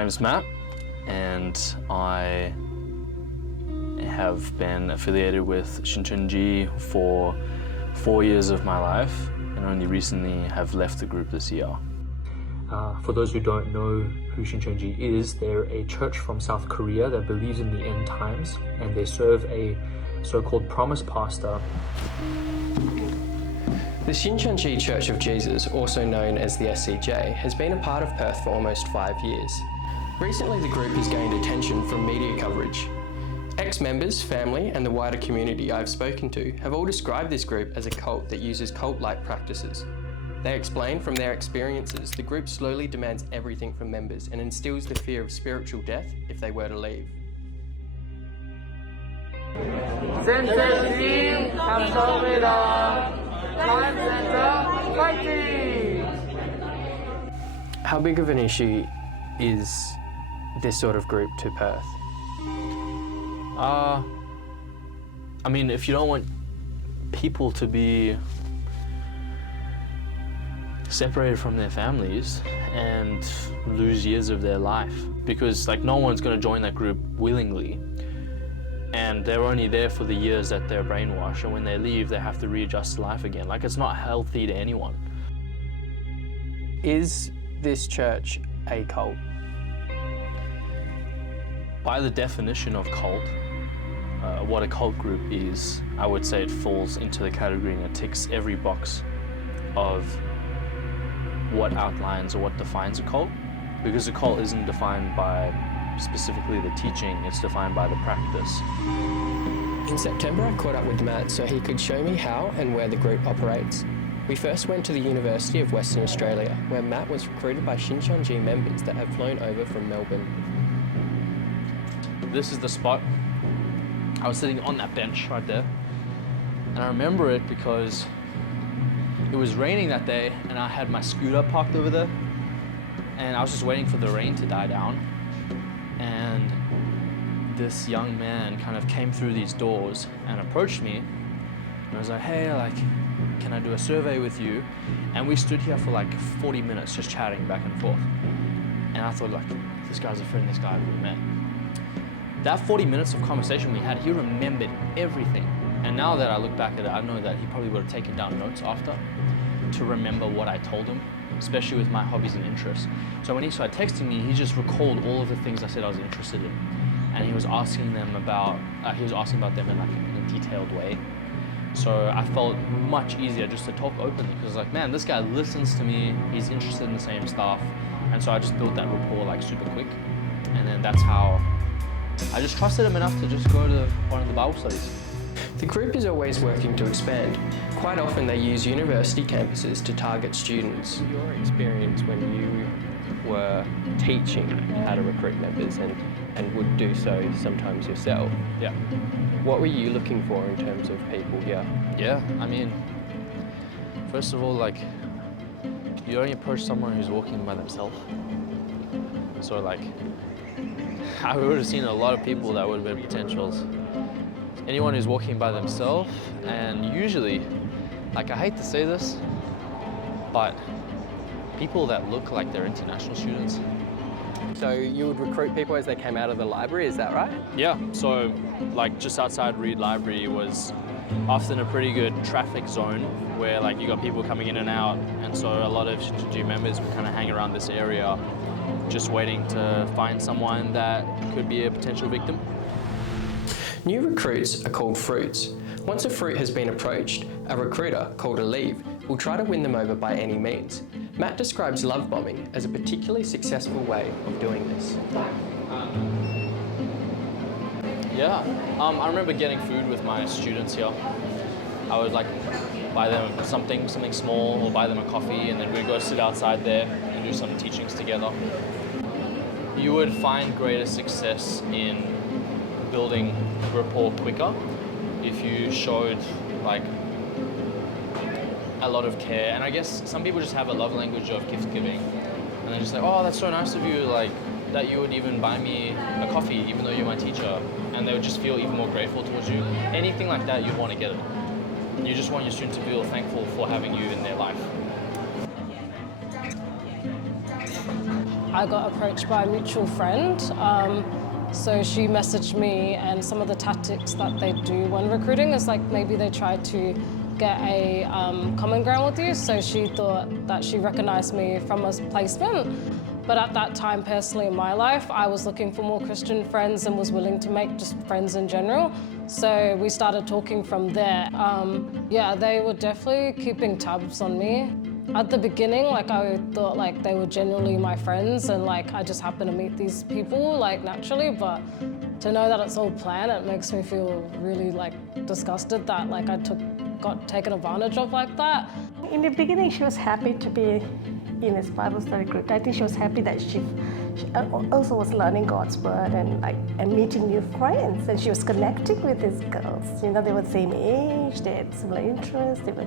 name's Matt, and I have been affiliated with Shincheonji for 4 years of my life, and only recently have left the group this year. For those who don't know who Shincheonji is, they're a church from South Korea that believes in the end times, and they serve a so-called promise pastor. The Shincheonji Church of Jesus, also known as the SCJ, has been a part of Perth for almost 5 years. Recently, the group has gained attention from media coverage. Ex-members, family, and the wider community I've spoken to have all described this group as a cult that uses cult-like practices. They explain from their experiences the group slowly demands everything from members and instills the fear of spiritual death if they were to leave. 센터님 감사합니다. 센터 파이팅! How big of an issue is this sort of group to Perth? I mean, if you don't want people to be separated from their families and lose years of their life, because like no one's going to join that group willingly, and they're only there for the years that they're brainwashed, and when they leave they have to readjust to life again. Like, it's not healthy to anyone. Is this church a cult? By the definition of cult, what a cult group is, I would say it falls into the category and it ticks every box of what outlines or what defines a cult, because a cult isn't defined by specifically the teaching, it's defined by the practice. In September, I caught up with Matt so he could show me how and where the group operates. We first went to the University of Western Australia, where Matt was recruited by Shincheonji members that have flown over from Melbourne. This is the spot. I was sitting on that bench right there, and I remember it because it was raining that day and I had my scooter parked over there, and I was just waiting for the rain to die down, and this young man kind of came through these doors and approached me, and I was like, hey, like, can I do a survey with you? And we stood here for like 40 minutes just chatting back and forth, and I thought, like, this guy's a friend, this guy we met. That 40 minutes of conversation we had, he remembered everything. And now that I look back at it, I know that he probably would have taken down notes after to remember what I told him, especially with my hobbies and interests. So when he started texting me, he just recalled all of the things I said I was interested in. And he was asking them about, them in like a detailed way. So I felt much easier just to talk openly, because like, man, this guy listens to me, he's interested in the same stuff. And so I just built that rapport like super quick. And then that's how I just trusted him enough to just go to one of the Bible studies. The group is always working to expand. Quite often they use university campuses to target students. Your experience when you were teaching how to recruit members and would do so sometimes yourself. Yeah. What were you looking for in terms of people here? Yeah, I mean, first of all, like, you only approach someone who's walking by themselves. So like, I would have seen a lot of people that would have been potentials. Anyone who's walking by themselves, and usually, like, I hate to say this, but people that look like they're international students. So you would recruit people as they came out of the library, is that right? Yeah, so like just outside Reed Library was often a pretty good traffic zone where like you got people coming in and out, and so a lot of Shincheonji members would kind of hang around this area just waiting to find someone that could be a potential victim. New recruits are called fruits. Once a fruit has been approached, a recruiter, called a lead, will try to win them over by any means. Matt describes love bombing as a particularly successful way of doing this. Yeah, I remember getting food with my students here. I would like buy them something small, or buy them a coffee, and then we'd go sit outside there and do some teachings together. You would find greater success in building rapport quicker if you showed like a lot of care. And I guess some people just have a love language of gift giving, and they're just like, oh, that's so nice of you, like that you would even buy me a coffee even though you're my teacher, and they would just feel even more grateful towards you. Anything like that, you'd want to get it. You just want your student to feel thankful for having you in their life. I got approached by a mutual friend. So she messaged me, and some of the tactics that they do when recruiting is like maybe they try to get a common ground with you. So she thought that she recognized me from a placement. But at that time, personally in my life, I was looking for more Christian friends and was willing to make just friends in general. So we started talking from there. Yeah, they were definitely keeping tabs on me. At the beginning, like I thought like they were genuinely my friends and like I just happened to meet these people like naturally, but to know that it's all planned, it makes me feel really like disgusted that like I got taken advantage of like that. In the beginning, she was happy to be in this Bible study group. I think she was happy that she also was learning God's word and meeting new friends, and she was connecting with these girls. You know, they were the same age, they had similar interests, they were,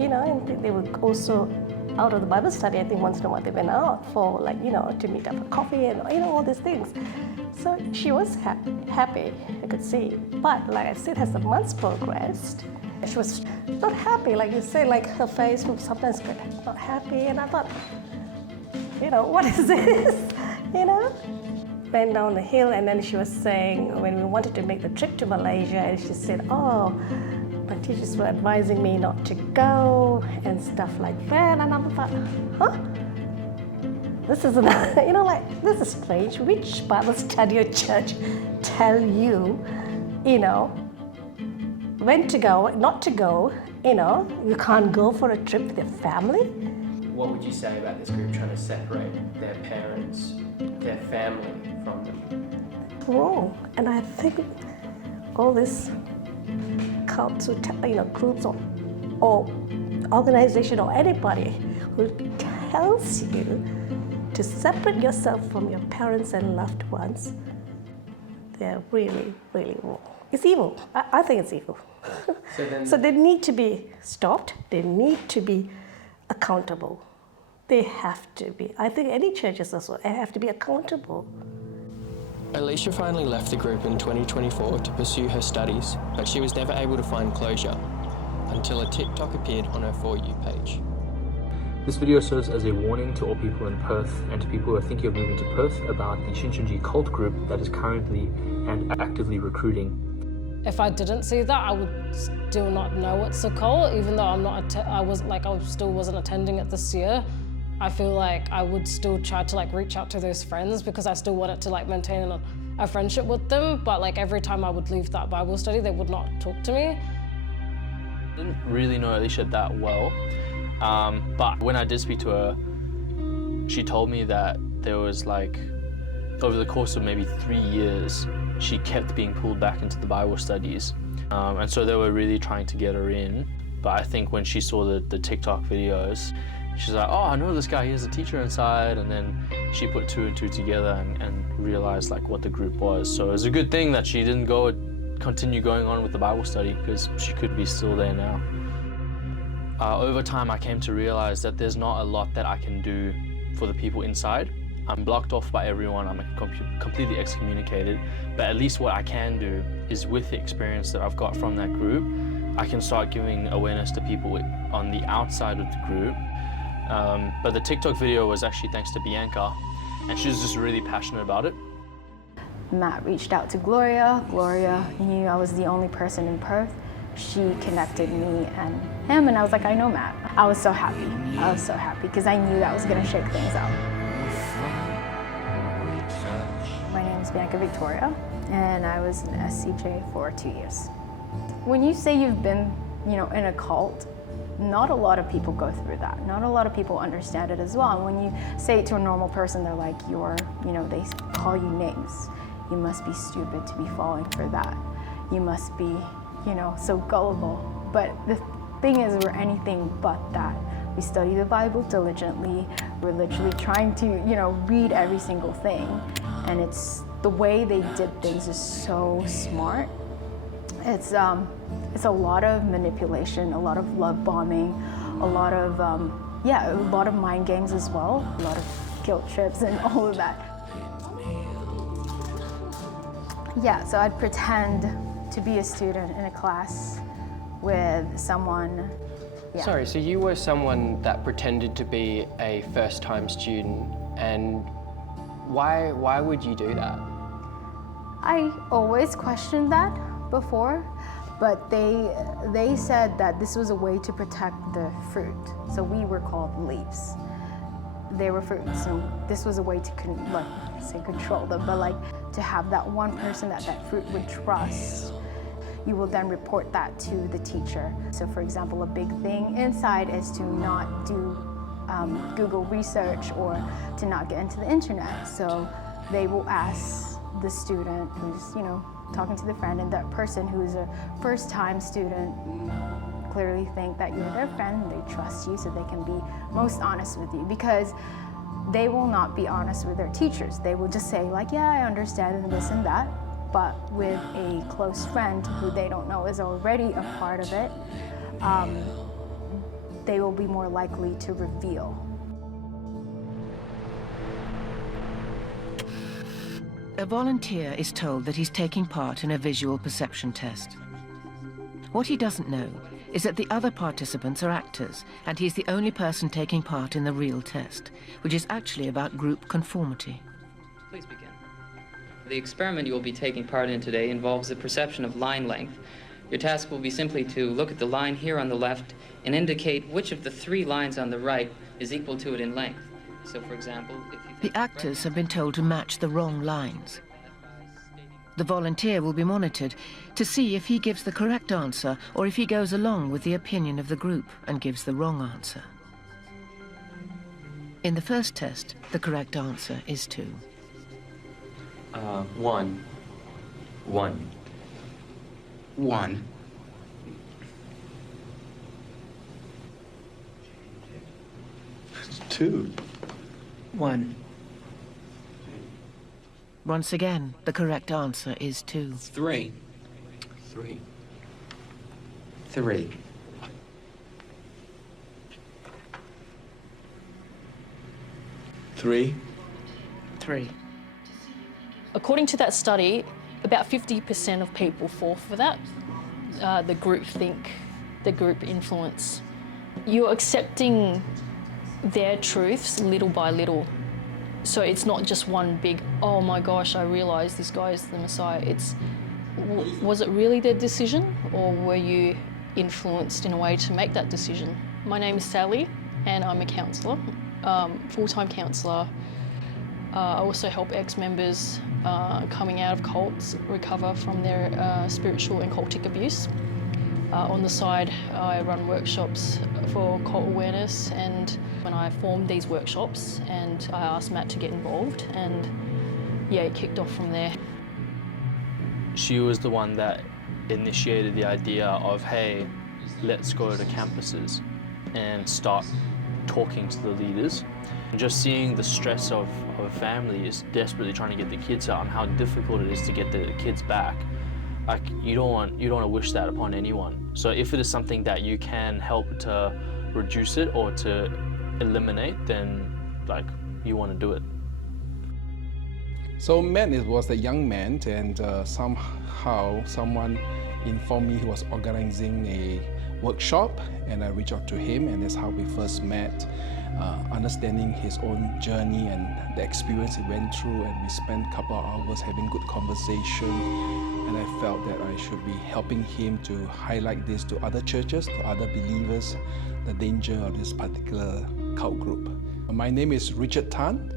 you know, and they were also out of the Bible study. I think once in a while they went out for like, you know, to meet up for coffee and, you know, all these things. So she was happy, I could see. But like I said, as the months progressed, she was not happy, like you say, like her face was sometimes not happy, and I thought, you know, what is this, you know? Went down the hill, and then she was saying, when we wanted to make the trip to Malaysia, and she said, oh, my teachers were advising me not to go, and stuff like that, and I thought, huh? This is, you know, like, this is strange. Which Bible study or church tell you, you know, when to go, not to go, you know, you can't go for a trip with your family? What would you say about this group trying to separate their parents, their family from them? Wrong. And I think all these cults, you know, groups or organization or anybody who tells you to separate yourself from your parents and loved ones, they're really, really wrong. It's evil. I think it's evil. So they need to be stopped. They need to be accountable. They have to be. I think any churches also have to be accountable. Alicia finally left the group in 2024 to pursue her studies, but she was never able to find closure until a TikTok appeared on her For You page. This video serves as a warning to all people in Perth and to people who are thinking of moving to Perth about the Shincheonji cult group that is currently and actively recruiting. If I didn't see that, I would still not know it's a cult, even though I still wasn't attending it this year. I feel like I would still try to like reach out to those friends because I still wanted to like maintain a friendship with them. But like every time I would leave that Bible study, they would not talk to me. I didn't really know Alicia that well, but when I did speak to her, she told me that there was like, over the course of maybe 3 years, she kept being pulled back into the Bible studies. And so they were really trying to get her in. But I think when she saw the TikTok videos, she's like, oh, I know this guy, he has a teacher inside. And then she put 2 and 2 together and realized like what the group was. So it was a good thing that she didn't continue going on with the Bible study, because she could be still there now. Over time, I came to realize that there's not a lot that I can do for the people inside. I'm blocked off by everyone, I'm completely excommunicated, but at least what I can do is, with the experience that I've got from that group, I can start giving awareness to people on the outside of the group. But the TikTok video was actually thanks to Bianca, and she was just really passionate about it. Matt reached out to Gloria. Gloria knew I was the only person in Perth. She connected me and him, and I was like, I know Matt. I was so happy. I was so happy because I knew that was gonna shake things up. My name is Bianca Victoria, and I was an SCJ for 2 years. When you say you've been, you know, in a cult, not a lot of people go through that. Not a lot of people understand it as well. And when you say it to a normal person, they're like, they call you names. You must be stupid to be falling for that. You must be, so gullible. But the thing is, we're anything but that. We study the Bible diligently. We're literally trying to, read every single thing. And it's the way they did things is so smart. It's a lot of manipulation, a lot of love bombing, a lot of mind games as well, a lot of guilt trips and all of that. Yeah, so I'd pretend to be a student in a class with someone. Yeah. Sorry, so you were someone that pretended to be a first-time student, and Why would you do that? I always questioned that before, but they said that this was a way to protect the fruit. So we were called leaves. They were fruits, and this was a way to control them, but like to have that one person that fruit would trust. You will then report that to the teacher. So for example, a big thing inside is to not do Google research or to not get into the internet. So they will ask the student who's, talking to the friend, and that person who's a first-time student clearly think that you're their friend, they trust you, so they can be most honest with you, because they will not be honest with their teachers. They will just say like, yeah, I understand and this and that, but with a close friend who they don't know is already a part of it, they will be more likely to reveal. A volunteer is told that he's taking part in a visual perception test. What he doesn't know is that the other participants are actors, and he's the only person taking part in the real test, which is actually about group conformity. Please begin. The experiment you will be taking part in today involves the perception of line length. Your task will be simply to look at the line here on the left and indicate which of the 3 lines on the right is equal to it in length. So, for example, if you The actors have been told to match the wrong lines. The volunteer will be monitored to see if he gives the correct answer or if he goes along with the opinion of the group and gives the wrong answer. In the first test, the correct answer is 2. 1. 1. 1. 2. 1. Once again, the correct answer is 2. 3. 3. 3. 3. 3. According to that study, about 50% of people fall for that, the group think, the group influence. You're accepting their truths little by little. So it's not just one big, oh my gosh, I realised this guy is the Messiah. It's, was it really their decision, or were you influenced in a way to make that decision? My name is Sally, and I'm a counsellor, full-time counsellor. I also help ex-members coming out of cults recover from their spiritual and cultic abuse. On the side, I run workshops for cult awareness, and when I formed these workshops, and I asked Matt to get involved, and yeah, it kicked off from there. She was the one that initiated the idea of, hey, let's go to campuses and start talking to the leaders. And just seeing the stress of a family is desperately trying to get the kids out and how difficult it is to get the kids back. Like, you don't want to wish that upon anyone. So if it is something that you can help to reduce it or to eliminate, then like, you want to do it. So Matt was a young man, and somehow someone informed me he was organizing a workshop, and I reached out to him, and that's how we first met, understanding his own journey and the experience he went through, and we spent a couple of hours having good conversation, and I felt that I should be helping him to highlight this to other churches, to other believers, the danger of this particular cult group. My name is Richard Tan.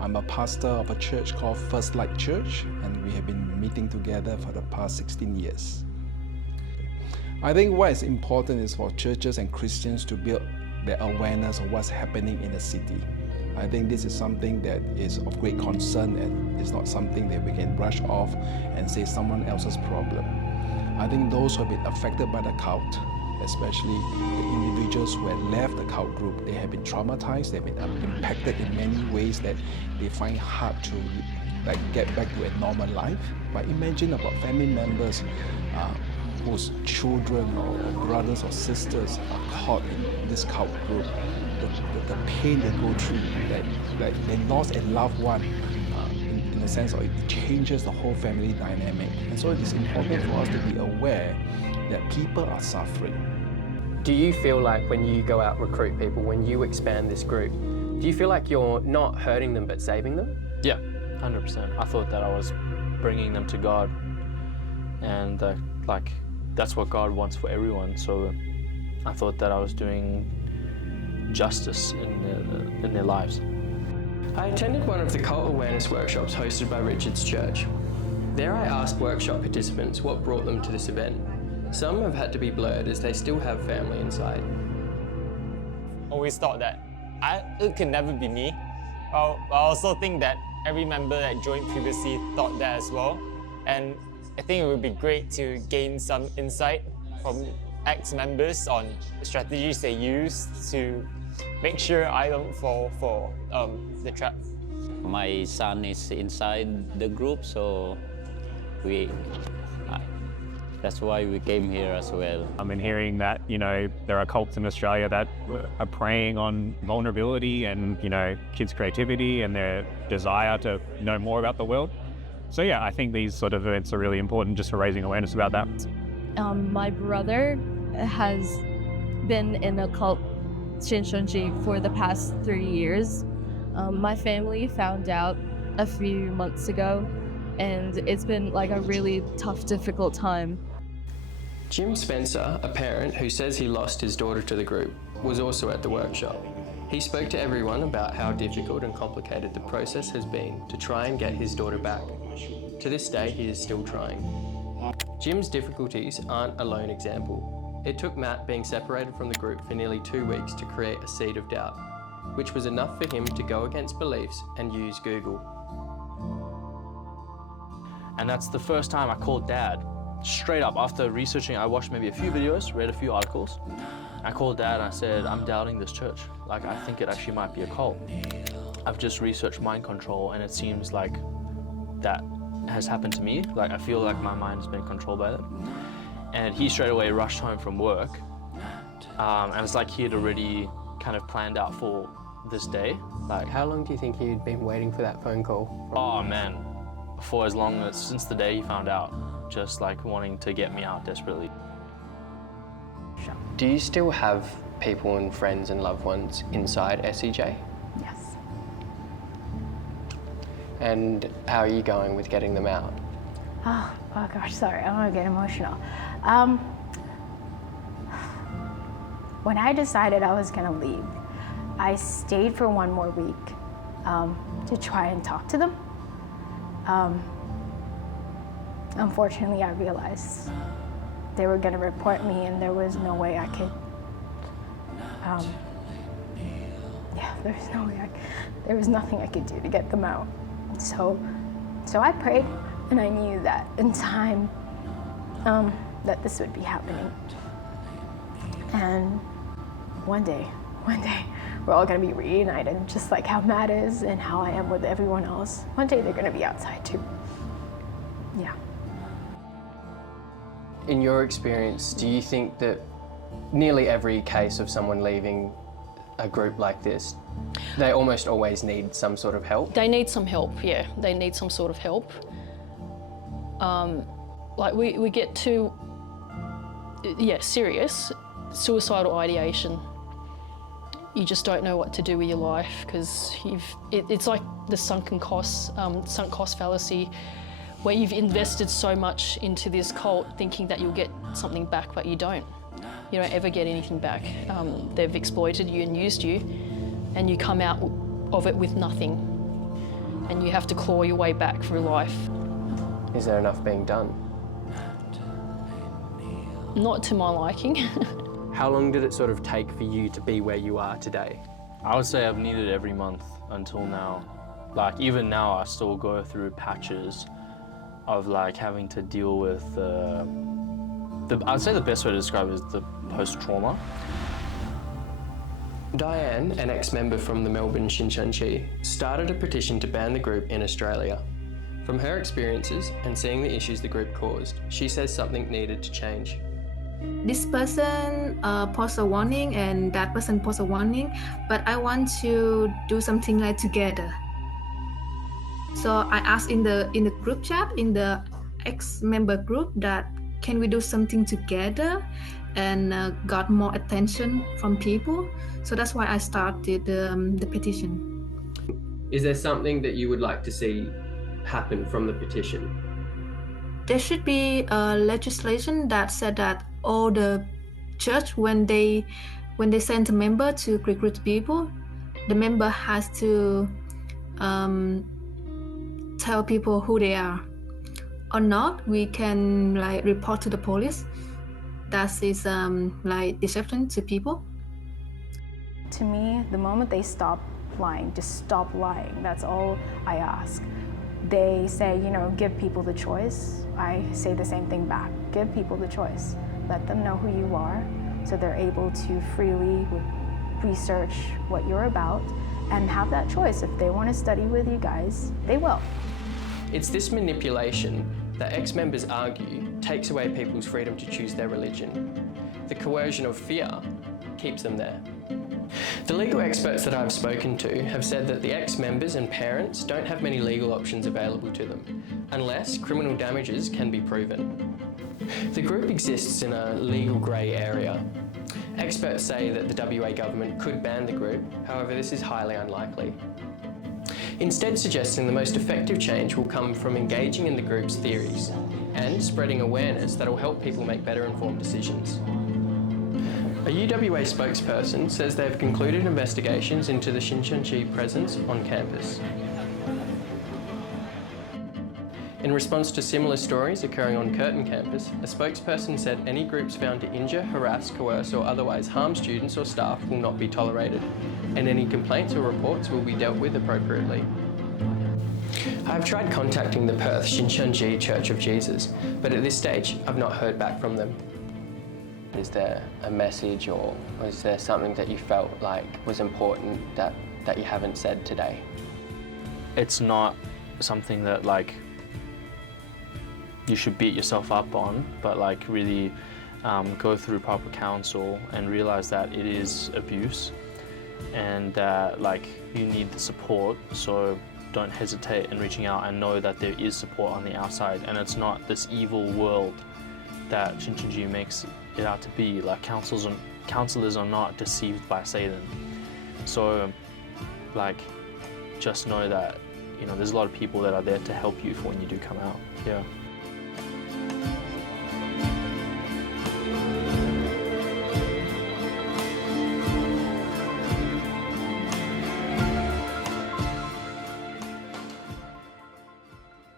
I'm a pastor of a church called First Light Church, and we have been meeting together for the past 16 years. I think what is important is for churches and Christians to build their awareness of what's happening in the city. I think this is something that is of great concern, and it's not something that we can brush off and say someone else's problem. I think those who have been affected by the cult, especially the individuals who have left the cult group, they have been traumatized, they've been impacted in many ways that they find hard to get back to a normal life. But imagine about family members whose children or brothers or sisters are caught in this cult group, the pain they go through, that they lost a loved one, in the sense of it changes the whole family dynamic. And so it is important for us to be aware that people are suffering. Do you feel like when you go out recruit people, when you expand this group, do you feel like you're not hurting them but saving them? Yeah, 100%. I thought that I was bringing them to God, and like that's what God wants for everyone. So I thought that I was doing justice in their lives. I attended one of the cult awareness workshops hosted by Richard's church. There I asked workshop participants what brought them to this event. Some have had to be blurred as they still have family inside. Always thought that it could never be me. I also think that every member that joined previously thought that as well. And I think it would be great to gain some insight from ex-members on the strategies they use to make sure I don't fall for the trap. My son is inside the group, so that's why we came here as well. I mean, hearing that, there are cults in Australia that are preying on vulnerability and, kids' creativity and their desire to know more about the world. So yeah, I think these sort of events are really important just for raising awareness about that. My brother has been in a cult, Shincheonji, for the past 3 years. My family found out a few months ago, and it's been like a really tough, difficult time. Jim Spencer, a parent who says he lost his daughter to the group, was also at the workshop. He spoke to everyone about how difficult and complicated the process has been to try and get his daughter back. To this day, he is still trying. Jim's difficulties aren't a lone example. It took Matt being separated from the group for nearly 2 weeks to create a seed of doubt, which was enough for him to go against beliefs and use Google. And that's the first time I called Dad. Straight up, after researching, I watched maybe a few videos, read a few articles. I called Dad and I said, I'm doubting this church. Like, I think it actually might be a cult. I've just researched mind control and it seems like that has happened to me. Like, I feel like my mind has been controlled by them. And he straight away rushed home from work. And it's like he had already kind of planned out for this day. Like, how long do you think he'd been waiting for that phone call? Oh man, for as long as, since the day he found out. Just like wanting to get me out desperately. Do you still have people and friends and loved ones inside SCJ? Yes. And how are you going with getting them out? Oh gosh, sorry, I want to get emotional. When I decided I was gonna leave, I stayed for 1 more week to try and talk to them. Unfortunately, I realized they were going to report me and there was no way I could, there was nothing I could do to get them out. So I prayed and I knew that in time that this would be happening. And one day, we're all going to be reunited, just like how Matt is and how I am with everyone else. One day they're going to be outside too. Yeah. In your experience, do you think that nearly every case of someone leaving a group like this, they almost always need some sort of help? They need some help, yeah. They need some sort of help. Like we get to, serious suicidal ideation. You just don't know what to do with your life because it's like the sunk cost fallacy, where you've invested so much into this cult thinking that you'll get something back, but you don't. You don't ever get anything back. They've exploited you and used you, and you come out of it with nothing. And you have to claw your way back through life. Is there enough being done? Not to my liking. How long did it sort of take for you to be where you are today? I would say I've needed every month until now. Like, even now, I still go through patches of like having to deal with I'd say the best way to describe it is the post-trauma. Diane, an ex-member from the Melbourne Shincheonji, started a petition to ban the group in Australia. From her experiences and seeing the issues the group caused, she says something needed to change. This person posts a warning and that person posts a warning, but I want to do something like together. So I asked in the group chat, in the ex-member group, that can we do something together, and got more attention from people. So that's why I started the petition. Is there something that you would like to see happen from the petition? There should be a legislation that said that all the church, when they send a member to recruit people, the member has to tell people who they are. Or not, we can like report to the police. That is like deception to people. To me, the moment they stop lying, just stop lying. That's all I ask. They say, you know, give people the choice. I say the same thing back. Give people the choice. Let them know who you are so they're able to freely research what you're about and have that choice. If they want to study with you guys, they will. It's this manipulation that ex-members argue takes away people's freedom to choose their religion. The coercion of fear keeps them there. The legal experts that I've spoken to have said that the ex-members and parents don't have many legal options available to them, unless criminal damages can be proven. The group exists in a legal grey area. Experts say that the WA government could ban the group, however this is highly unlikely. Instead suggesting the most effective change will come from engaging in the group's theories and spreading awareness that will help people make better informed decisions. A UWA spokesperson says they have concluded investigations into the Shincheonji presence on campus. In response to similar stories occurring on Curtin campus, a spokesperson said any groups found to injure, harass, coerce or otherwise harm students or staff will not be tolerated, and any complaints or reports will be dealt with appropriately. I've tried contacting the Perth Shincheonji Church of Jesus, but at this stage I've not heard back from them. Is there a message or was there something that you felt like was important that you haven't said today? It's not something that like you should beat yourself up on, but like really go through proper counsel and realize that it is abuse and that like you need the support, so don't hesitate in reaching out and know that there is support on the outside and it's not this evil world that Shincheonji makes it out to be. Like counselors are not deceived by Satan. So like just know that, you know, there's a lot of people that are there to help you for when you do come out. Yeah.